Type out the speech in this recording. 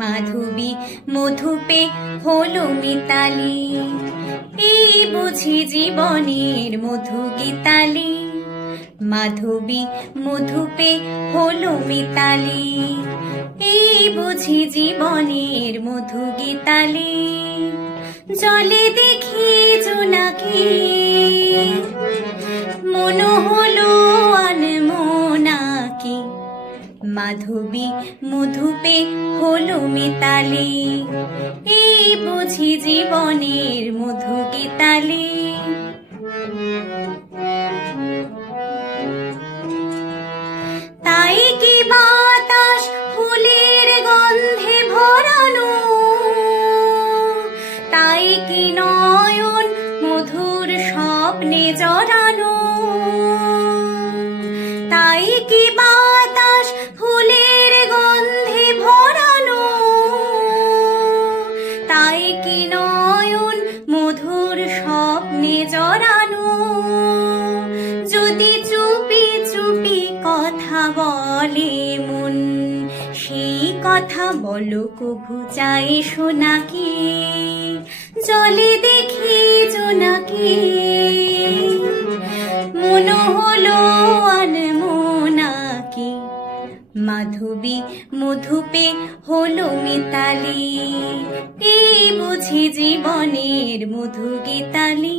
মাধবী মধুপে হলো মিতালি, এই বুঝি জীবনের মধু গীতালি। মাধবী মধুপে হলো মিতালি, এই বুঝি জীবনের মধু গীতালি। জলে দেখি জোনাকি, মন হলো আনমোনাকি। মাধবী মধুপে হলো মিতালি, এই বুঝি জীবনের মধু গীতালি। তাই কি বাতাস ফুলের গন্ধে ভরানো, তাই কি নয়ন মধুর স্বপ্নে জড়ানো। তাই কি বাতাস ফুলের গন্ধে ভরানো, তাই কি নয়ন মধুর স্বপ্নে জড়ানো। যদি চুপি চুপি কথা বলে মন, সেই কথা বলো কভু চাই শোনাকি। জলে দেখি জোনাকি, মন হলো আনমোনাকি। মাধবী মধুপে হলো মিতালি, এই বুঝি জীবনের মধু গীতালি।